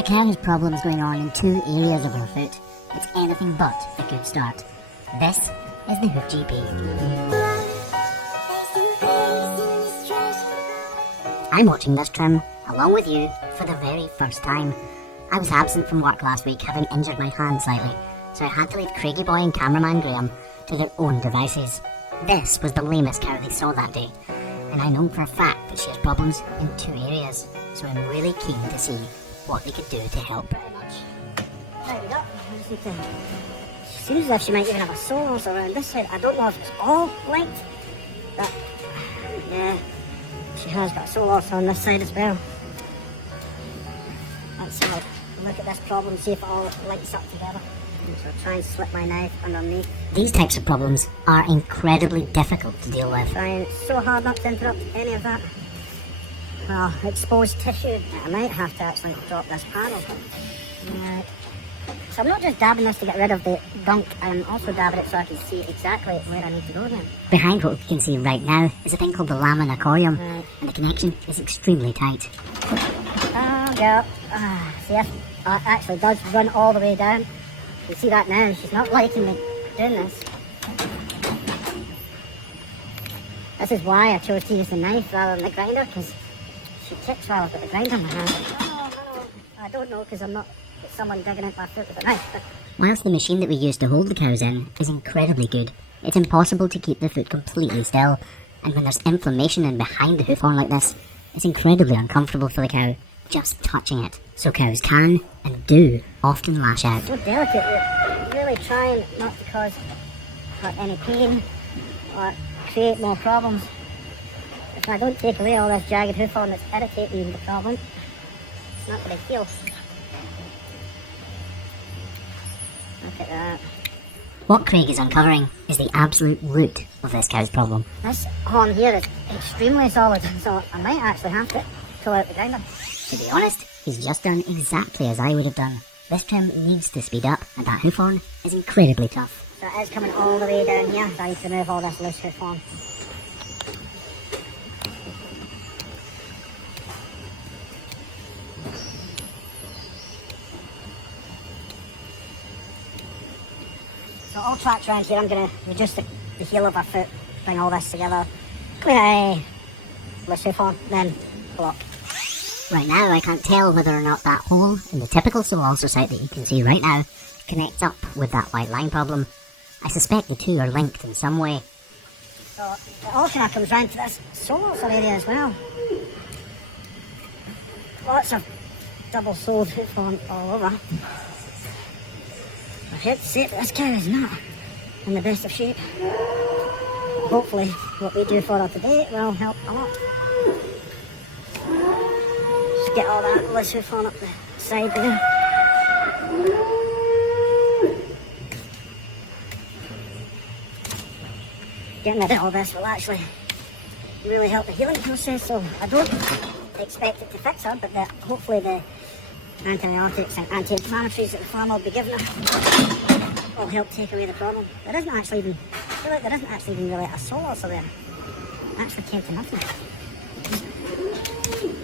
a cow has problems going on in two areas of her foot, it's anything but a good start. This is the Hoof GP. I'm watching this trim, along with you, for the very first time. I was absent from work last week, having injured my hand slightly, so I had to leave Craigie Boy and cameraman Graham to their own devices. This was the lamest cow they saw that day, and I know for a fact that she has problems in two areas, so I'm really keen to see what they could do to help. Pretty much. Right, we got. Seems as if she might even have a sole also around this side. I don't know if it's all linked, but yeah, she has got a sole also on this side as well. Let's have a look at this problem, see if it all links up together. So I'll try and slip my knife underneath. These types of problems are incredibly difficult to deal with. Trying so hard not to interrupt any of that. Well, exposed tissue. I might have to actually drop this panel. Right. So I'm not just dabbing this to get rid of the gunk, I'm also dabbing it so I can see exactly where I need to go then. Behind what we can see right now is a thing called the lamina corium, and the connection is extremely tight. Oh, yeah. See, it actually does run all the way down. You see that now, she's not liking me doing this. This is why I chose to use the knife rather than the grinder, because she kicks while I've got the grinder in my hand. No, I don't know, because I'm not someone digging out my foot with a knife. Whilst the machine that we use to hold the cows in is incredibly good, it's impossible to keep the foot completely still, and when there's inflammation in behind the hoof horn like this, it's incredibly uncomfortable for the cow just touching it. So cows can, and do, often lash out. So delicate, you're really trying not to cause any pain or create more problems. If I don't take away all this jagged hoof horn that's irritating the problem, it's not going to heal. Look at that. What Craig is uncovering is the absolute root of this cow's problem. This horn here is extremely solid, so I might actually have to pull out the grinder. To be honest, he's just done exactly as I would have done. This trim needs to speed up, and that hoof horn is incredibly tough. So it is coming all the way down here, so I need to remove all this loose hoof horn. So all tracks around here, I'm going to reduce the heel of our foot, bring all this together, clean out loose hoof horn, then block. Right now I can't tell whether or not that hole in the typical sole ulcer site that you can see right now connects up with that white line problem. I suspect the two are linked in some way. So it all kind of comes round to this sole ulcer area as well. Lots of double soled hoof horn all over. I hate to say it, but this cow is not in the best of shape. Hopefully what we do for her today will help a lot. Just get all that loose hoof horn up the side there. Getting rid of all this will actually really help the healing process, so I don't expect it to fix her, but hopefully the antibiotics and anti-inflammatories that the farmer will be giving her will help take away the problem. There isn't actually even, I feel like there isn't actually even really a sole ulcer there. It actually came to nothing.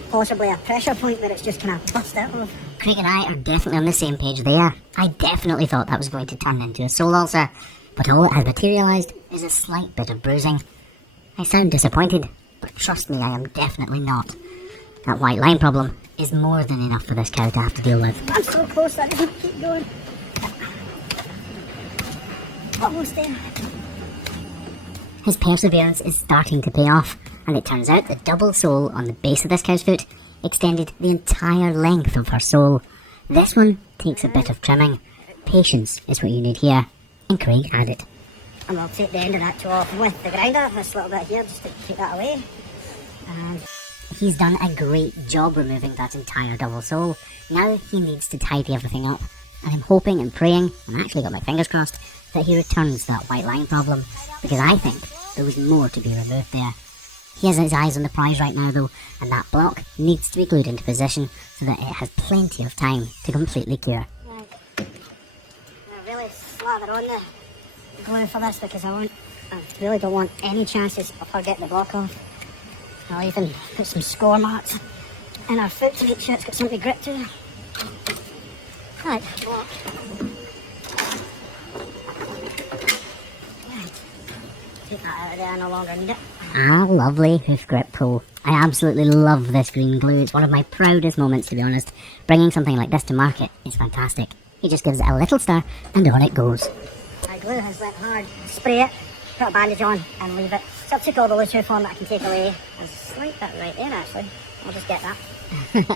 Possibly a pressure point where it's just kind of bust out of. Craig and I are definitely on the same page there. I definitely thought that was going to turn into a sole ulcer, but all it has materialised is a slight bit of bruising. I sound disappointed, but trust me, I am definitely not. That white line problem is more than enough for this cow to have to deal with. I'm so close that I doesn't keep going. Almost there. His perseverance is starting to pay off, and it turns out the double sole on the base of this cow's foot extended the entire length of her sole. This one takes a bit of trimming. Patience is what you need here, and Craig had it. And I'll take the end of that toe off with the grinder, this little bit here, just to take that away. And he's done a great job removing that entire double sole. Now he needs to tidy everything up, and I'm hoping and praying, and I actually got my fingers crossed, that he returns that white line problem, because I think there was more to be removed there. He has his eyes on the prize right now though, and that block needs to be glued into position so that it has plenty of time to completely cure. Right. I really slather on the glue for this because I really don't want any chances of her getting the block off. I'll even put some score marks in her foot to make sure it's got some grip to it. Right, block. Right. Take that out of there, I no longer need it. Ah, lovely hoof grip pull. I absolutely love this green glue. It's one of my proudest moments, to be honest. Bringing something like this to market is fantastic. He just gives it a little stir, and on it goes. My glue has went hard. Spray it, put a bandage on, and leave it. So I've took all the loose hoof on that I can take away. There's a slight bit right there, actually. I'll just get that.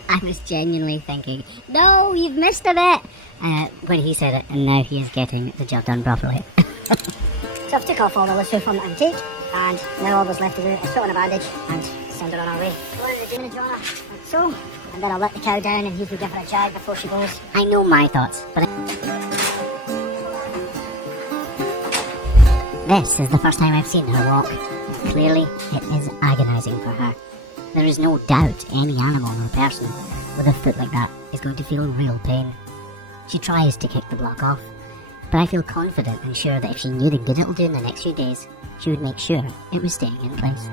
I was genuinely thinking, no, you've missed a bit, when he said it, and now he is getting the job done properly. So I've took off all the loose hoof on that I can take, and now all that's left to do is put on a bandage and send her on our way. Go in the drainage runner, like so, and then I'll let the cow down and you can give her a jag before she goes. I know my thoughts, but this is the first time I've seen her walk. Clearly, it is agonising for her. There is no doubt any animal or person with a foot like that is going to feel real pain. She tries to kick the block off, but I feel confident and sure that if she knew the good it'll do in the next few days, she would make sure it was staying in place.